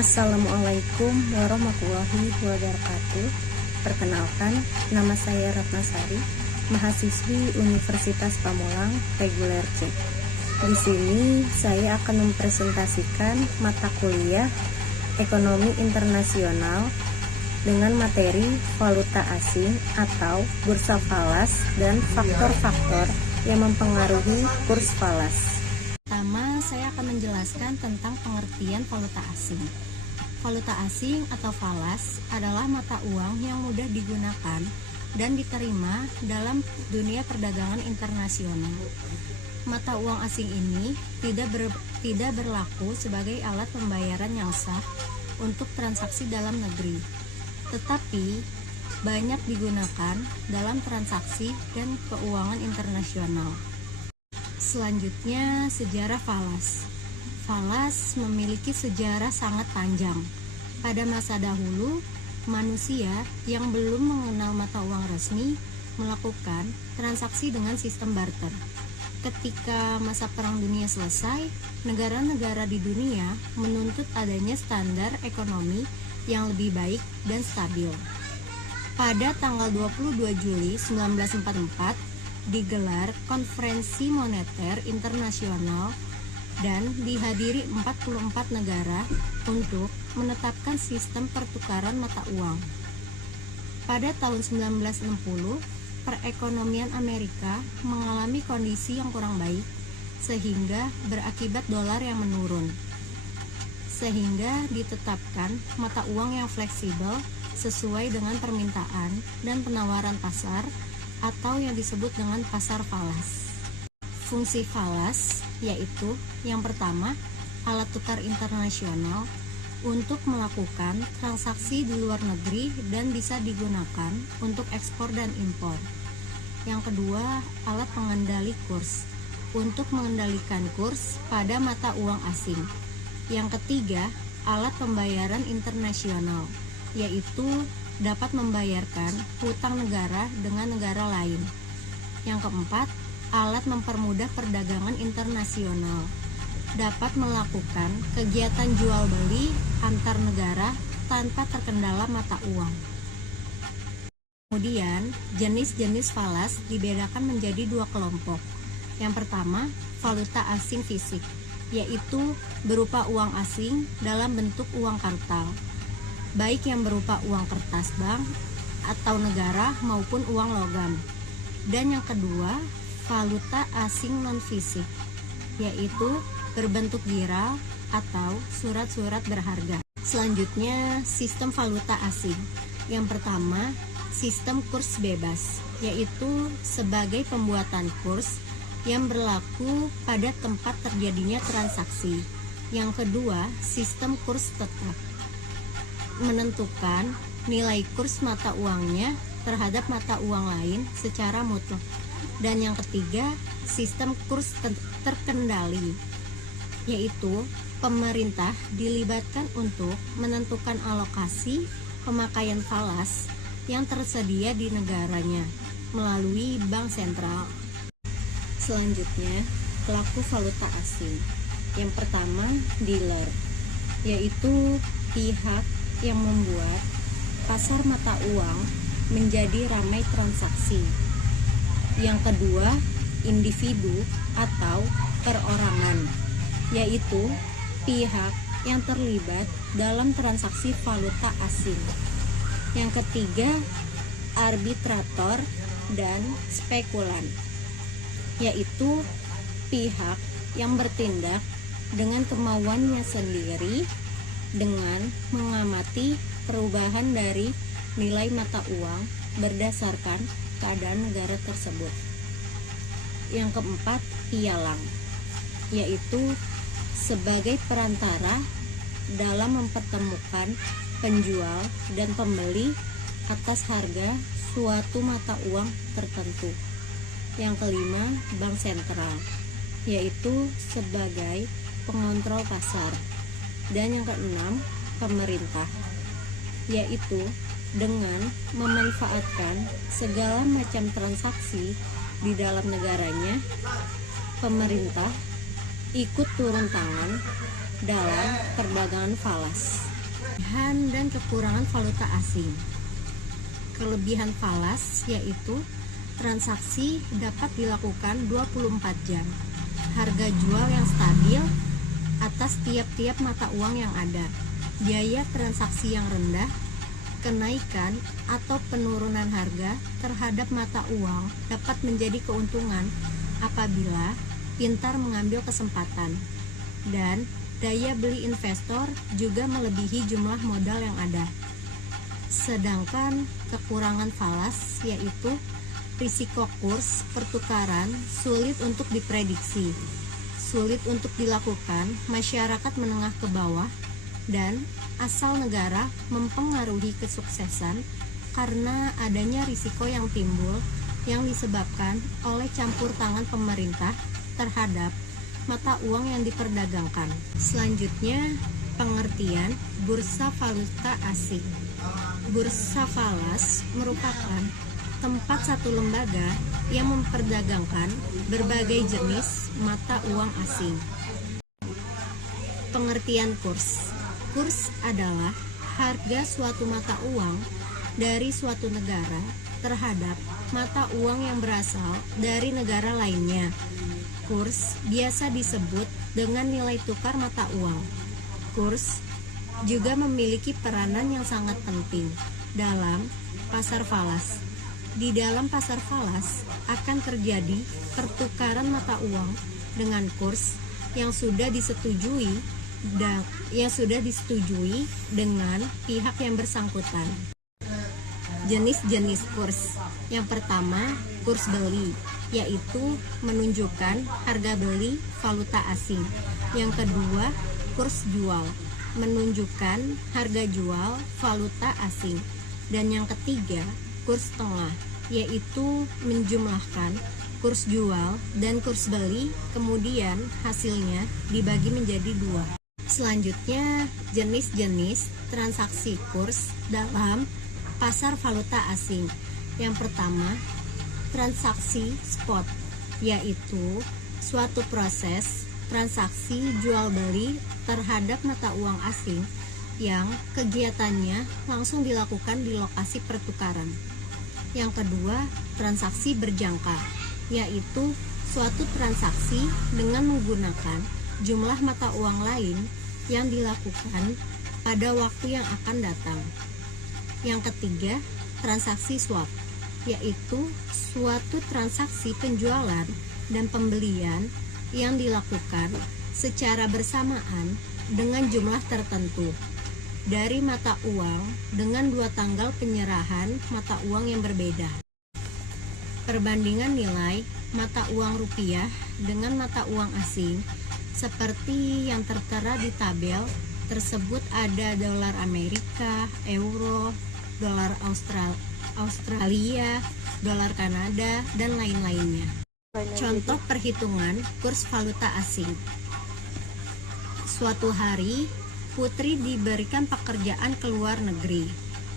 Assalamualaikum warahmatullahi wabarakatuh. Perkenalkan, nama saya Ratna Sari, mahasiswi Universitas Pamulang reguler C. Di sini saya akan mempresentasikan mata kuliah Ekonomi Internasional dengan materi valuta asing atau bursa falas dan faktor-faktor yang mempengaruhi kurs falas. Pertama, saya akan menjelaskan tentang pengertian valuta asing. Valuta asing atau falas adalah mata uang yang mudah digunakan dan diterima dalam dunia perdagangan internasional. Mata uang asing ini tidak berlaku sebagai alat pembayaran yang sah untuk transaksi dalam negeri, tetapi banyak digunakan dalam transaksi dan keuangan internasional. Selanjutnya, sejarah falas. Falas memiliki sejarah sangat panjang. Pada masa dahulu, manusia yang belum mengenal mata uang resmi melakukan transaksi dengan sistem barter. Ketika masa Perang Dunia selesai, negara-negara di dunia menuntut adanya standar ekonomi yang lebih baik dan stabil. Pada tanggal 22 Juli 1944, digelar Konferensi Moneter Internasional dan dihadiri 44 negara untuk menetapkan sistem pertukaran mata uang. Pada tahun 1960, perekonomian Amerika mengalami kondisi yang kurang baik sehingga berakibat dolar yang menurun. Sehingga ditetapkan mata uang yang fleksibel sesuai dengan permintaan dan penawaran pasar atau yang disebut dengan pasar falas. Fungsi falas yaitu yang pertama, alat tukar internasional untuk melakukan transaksi di luar negeri dan bisa digunakan untuk ekspor dan impor. Yang kedua, alat pengendali kurs untuk mengendalikan kurs pada mata uang asing. Yang ketiga, alat pembayaran internasional, yaitu dapat membayarkan hutang negara dengan negara lain. Yang keempat, alat mempermudah perdagangan internasional, dapat melakukan kegiatan jual beli antar negara tanpa terkendala mata uang. Kemudian, jenis-jenis falas dibedakan menjadi dua kelompok. Yang pertama, valuta asing fisik, yaitu berupa uang asing dalam bentuk uang kartal, baik yang berupa uang kertas bank atau negara maupun uang logam. Dan yang kedua, valuta asing non-fisik, yaitu berbentuk giral atau surat-surat berharga. Selanjutnya, sistem valuta asing. Yang pertama, sistem kurs bebas, yaitu sebagai pembuatan kurs yang berlaku pada tempat terjadinya transaksi. Yang kedua, sistem kurs tetap, menentukan nilai kurs mata uangnya terhadap mata uang lain secara mutlak. Dan yang ketiga, sistem kurs terkendali, yaitu pemerintah dilibatkan untuk menentukan alokasi pemakaian falas yang tersedia di negaranya melalui bank sentral. Selanjutnya, pelaku valuta asing. Yang pertama, dealer, yaitu pihak yang membuat pasar mata uang menjadi ramai transaksi. Yang kedua, individu atau perorangan, yaitu pihak yang terlibat dalam transaksi valuta asing. Yang ketiga, arbitrator dan spekulan, yaitu pihak yang bertindak dengan kemauannya sendiri dengan mengamati perubahan dari nilai mata uang berdasarkan keadaan negara tersebut. Yang keempat, pialang, yaitu sebagai perantara dalam mempertemukan penjual dan pembeli atas harga suatu mata uang tertentu. Yang kelima, bank sentral, yaitu sebagai pengontrol pasar. Dan yang keenam, pemerintah, yaitu dengan memanfaatkan segala macam transaksi di dalam negaranya, pemerintah ikut turun tangan dalam perdagangan falas. Kelebihan dan kekurangan valuta asing. Kelebihan falas yaitu transaksi dapat dilakukan 24 jam. Harga jual yang stabil atas tiap-tiap mata uang yang ada. Biaya transaksi yang rendah, kenaikan atau penurunan harga terhadap mata uang dapat menjadi keuntungan apabila pintar mengambil kesempatan. Dan daya beli investor juga melebihi jumlah modal yang ada. Sedangkan kekurangan falas yaitu risiko kurs pertukaran sulit untuk diprediksi, sulit untuk dilakukan masyarakat menengah ke bawah, dan asal negara mempengaruhi kesuksesan karena adanya risiko yang timbul yang disebabkan oleh campur tangan pemerintah terhadap mata uang yang diperdagangkan. Selanjutnya, pengertian bursa valuta asing. Bursa falas merupakan tempat satu lembaga yang memperdagangkan berbagai jenis mata uang asing. Pengertian kurs. Kurs adalah harga suatu mata uang dari suatu negara terhadap mata uang yang berasal dari negara lainnya. Kurs biasa disebut dengan nilai tukar mata uang. Kurs juga memiliki peranan yang sangat penting dalam pasar falas. Di dalam pasar falas akan terjadi pertukaran mata uang dengan kurs yang sudah disetujui dengan pihak yang bersangkutan. Jenis-jenis kurs. Yang pertama, kurs beli, yaitu menunjukkan harga beli valuta asing. Yang kedua, kurs jual, menunjukkan harga jual valuta asing. Dan yang ketiga, kurs tengah, yaitu menjumlahkan kurs jual dan kurs beli, kemudian hasilnya dibagi menjadi dua. Selanjutnya, jenis-jenis transaksi kurs dalam pasar valuta asing. Yang pertama, transaksi spot, yaitu suatu proses transaksi jual beli terhadap mata uang asing yang kegiatannya langsung dilakukan di lokasi pertukaran. Yang kedua, transaksi berjangka, yaitu suatu transaksi dengan menggunakan jumlah mata uang lain yang dilakukan pada waktu yang akan datang. Yang ketiga, transaksi swap, yaitu suatu transaksi penjualan dan pembelian yang dilakukan secara bersamaan dengan jumlah tertentu dari mata uang dengan dua tanggal penyerahan mata uang yang berbeda. Perbandingan nilai mata uang rupiah dengan mata uang asing seperti yang tertera di tabel tersebut ada dolar Amerika, euro, dolar Australia, dolar Kanada, dan lain-lainnya. Contoh perhitungan kurs valuta asing. Suatu hari, Putri diberikan pekerjaan ke luar negeri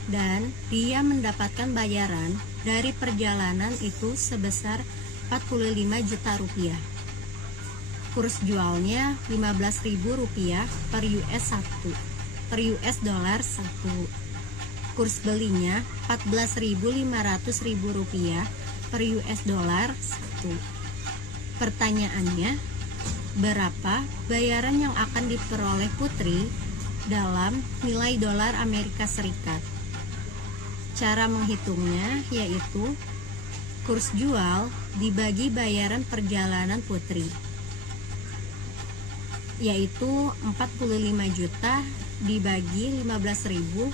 dan dia mendapatkan bayaran dari perjalanan itu sebesar 45 juta rupiah. Kurs jualnya Rp15.000 per US dollar 1. Kurs belinya Rp14.500 per US dollar 1. Pertanyaannya, berapa bayaran yang akan diperoleh Putri dalam nilai dolar Amerika Serikat? Cara menghitungnya yaitu kurs jual dibagi bayaran perjalanan Putri, yaitu 45 juta dibagi 15.000,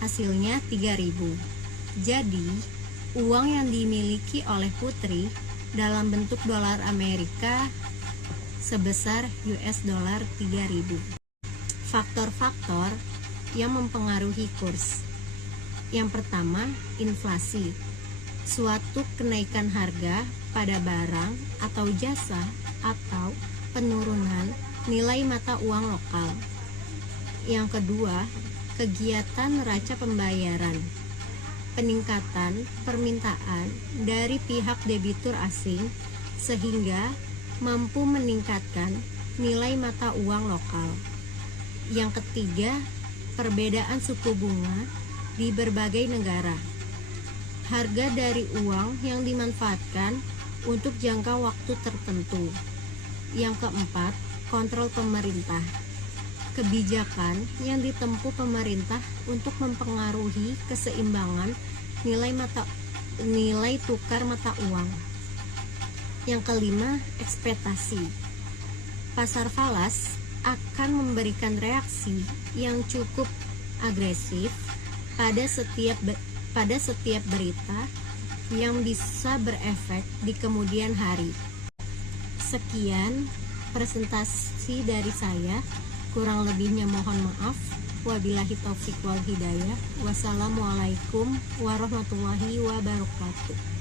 hasilnya 3.000. Jadi, uang yang dimiliki oleh Putri dalam bentuk dolar Amerika sebesar US dollar 3.000. Faktor-faktor yang mempengaruhi kurs. Yang pertama, inflasi. Suatu kenaikan harga pada barang atau jasa atau penurunan nilai mata uang lokal. Yang kedua, kegiatan neraca pembayaran. Peningkatan permintaan dari pihak debitur asing sehingga mampu meningkatkan nilai mata uang lokal. Yang ketiga, perbedaan suku bunga di berbagai negara. Harga dari uang yang dimanfaatkan untuk jangka waktu tertentu. Yang keempat, kontrol pemerintah. Kebijakan yang ditempuh pemerintah untuk mempengaruhi keseimbangan nilai tukar mata uang. Yang kelima, ekspektasi. Pasar falas akan memberikan reaksi yang cukup agresif pada setiap berita yang bisa berefek di kemudian hari. Sekian presentasi dari saya, kurang lebihnya mohon maaf. Wabillahi taufik wal hidayah. Wassalamualaikum warahmatullahi wabarakatuh.